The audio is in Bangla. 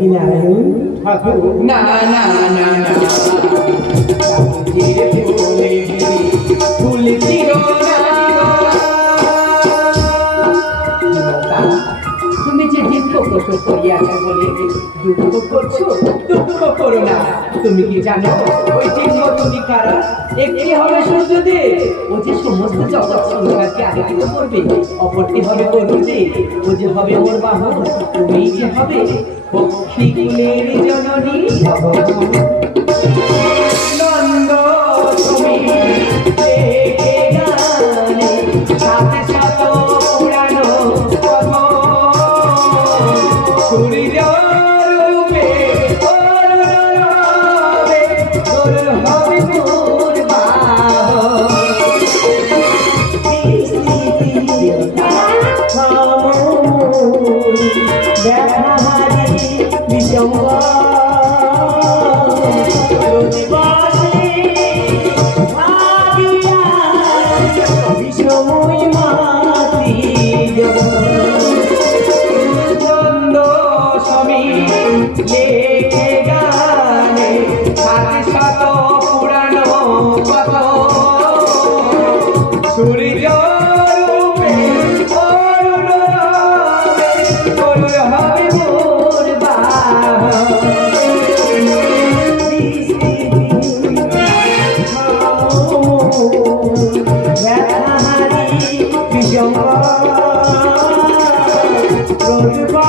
কি নারায়ণ ঠাকুর না না না না চিরে ফুলে ফুল চির তুমি যে দুঃখ করছো করিয়াছো বলে দুঃখ করছো দুঃখ করো না তুমি কি জানো ওই চিহ্ন তুমি কারা একটি হবে সূর্যদেব ও যে সমস্ত জগৎ সংসারকে আলোকিত করবে অপরটি হবে গরুদেব ও যে হবে ওর বাহন তুমি যে হবে পক্ষী কুলের জননী নন্দ তুমি দেখে গানে সাথে সাথে পুরানো সূর্য রূপে রবে তোর হবে তোর Bye.